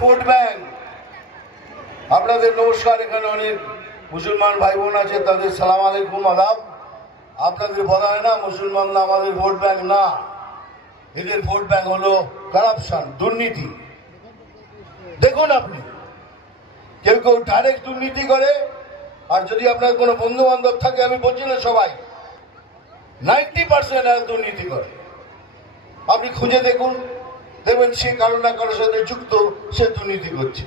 Vote bank. আপনাদের নমস্কার। এখানে অনেক মুসলমান ভাই বোন আছে, তাদের সালাম আলাইকুম, আদাব। আপনাদের বলা হয় না মুসলমানরা আমাদের ভোট ব্যাংক না, এদের ভোট ব্যাংক হলো কারাপশন, দুর্নীতি। দেখুন আপনি, কেউ কেউ ডাইরেক্ট দুর্নীতি করে, আর যদি আপনার কোনো বন্ধু বান্ধব থাকে, আমি বলছি না সবাই, 90% দুর্নীতি করে। আপনি খুঁজে দেখুন, দেখবেন সে কারো না কারোর সাথে যুক্ত, সে দুর্নীতি করছে।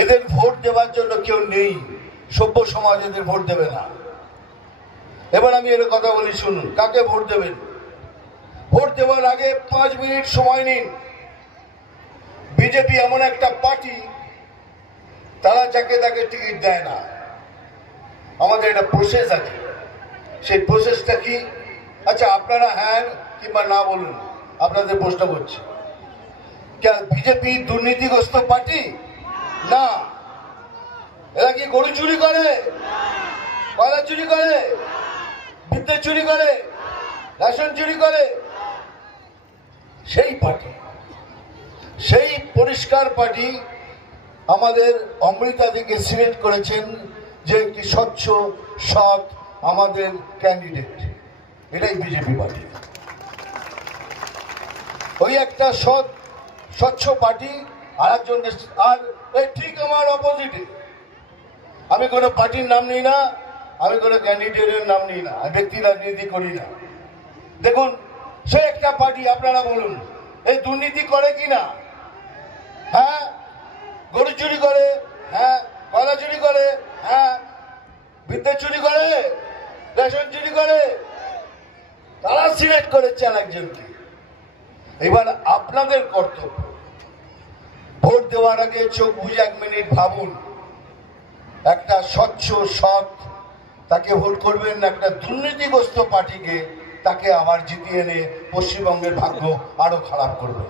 এদের ভোট দেওয়ার জন্য কেউ নেই, সভ্য সমাজ এদের ভোট দেবে না। এবার আমি এর কথা বলি, শুনুন। কাকে ভোট দেবেন? ভোট দেওয়ার আগে 5 মিনিট সময় নিন। বিজেপি এমন একটা পার্টি, তারা যাকে তাকে টিকিট দেয় না। আমাদের একটা প্রসেস আছে, সেই প্রসেসটা কি? আচ্ছা, আপনারা হ্যাঁ কিংবা না বলুন, আপনাদের প্রশ্ন করছি। বিজেপি দুর্নীতিগ্রস্ত পার্টি না। এরা কি গরু চুরি করে, কয়লা চুরি করে, বিদ্যুৎ চুরি করে, রেশন চুরি করে? সেই পার্টি, সেই পরিষ্কার পার্টি আমাদের অমৃতাদিকে সিলেক্ট করেছেন যে একটি স্বচ্ছ সৎ আমাদের ক্যান্ডিডেট। এটাই বিজেপি পার্টি। ওই একটা সৎ স্বচ্ছ পার্টি আর একজন, আর ঠিক আমার অপোজিটে। আমি কোনো পার্টির নাম নিই না, আমি কোনো ক্যান্ডিডেটের নাম নিই না, আমি ব্যক্তি রাজনীতি করি না। দেখুন, সে একটা পার্টি, আপনারা বলুন এই দুর্নীতি করে কি না? হ্যাঁ। গরু চুরি করে, হ্যাঁ। কয়লা চুরি করে, হ্যাঁ। বিদ্যুৎ চুরি করে, রেশন চুরি করে। তারা সিলেক্ট করেছে একজনকে। এবার আপনাদের কর্তব্য, ভোট দেওয়ার আগে চোখ বুঝে 1 মিনিট ভাবুন, একটা স্বচ্ছ সৎ তাকে ভোট করবেন, একটা দুর্নীতিগ্রস্ত পার্টিকে তাকে আবার জিতিয়ে এনে পশ্চিমবঙ্গের ভাগ্য আরো খারাপ করবেন।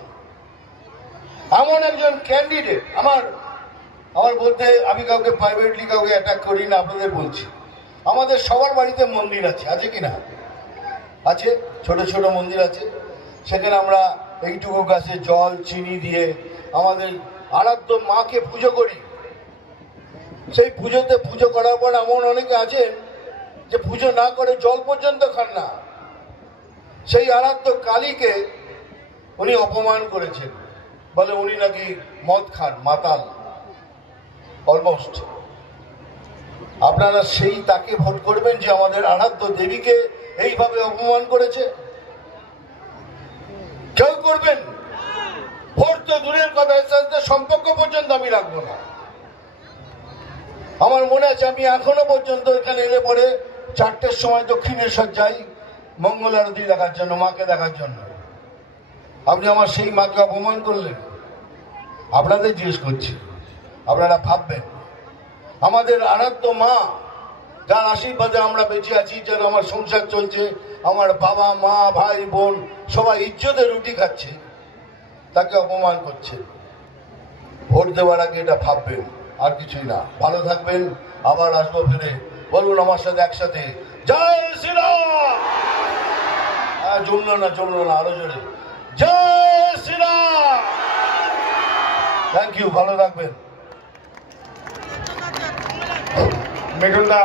এমন একজন ক্যান্ডিডেট আমার বলতে, আমি কাউকে প্রাইভেটলি কাউকে অ্যাটাক করি না, আপনাদের বলছি। আমাদের সবার বাড়িতে মন্দির আছে, আছে কি না? আছে, ছোট ছোট মন্দির আছে। সেখানে আমরা এইটুকু গাছে জল চিনি দিয়ে আমাদের আরাধ্য মাকে পুজো করি। সেই পুজোতে, পুজো করার পর এমন অনেকে আছেন যে পুজো না করে জল পর্যন্ত খান না। সেই আরাধ্য কালীকে উনি অপমান করেছেন, বলে উনি নাকি মদ খান, মাতাল অলমোস্ট। আপনারা সেই তাকে ভোট করবেন যে আমাদের আরাধ্য দেবীকে এইভাবে অপমান করেছে? কেউ করবেন? ভোট তো দূরের কথা, এর সাথে সম্পর্ক পর্যন্ত আমি রাখবো না। আমার মনে আছে, আমি এখনো পর্যন্ত এখানে এলে পরে 4টের সময় দক্ষিণেশ্বর যাই মঙ্গল আরতি দেখার জন্য, মাকে দেখার জন্য। আপনি আমার সেই মাকে অপমান করলেন। আপনাদের জিজ্ঞেস করছি, আপনারা ভাববেন, আমাদের আরাধ্য মা, যার আশীর্বাদে আমরা বেঁচে আছি, যার আমার সংসার চলছে, আমার বাবা মা ভাই বোন সবাই ইজ্জতে রুটি খাচ্ছে, তাকে অপমান করছে। ভোট দেওয়ার আগে এটা ভাববেন, আর কিছুই না। ভালো থাকবেন, আবার আসবো ফিরে। বলুন আমার সাথে একসাথে, জয় শ্রীরাম। জমলো না, আরো জোরে, জয় শ্রীরাম। থ্যাংক ইউ, ভালো থাকবেন। মিঠুনদা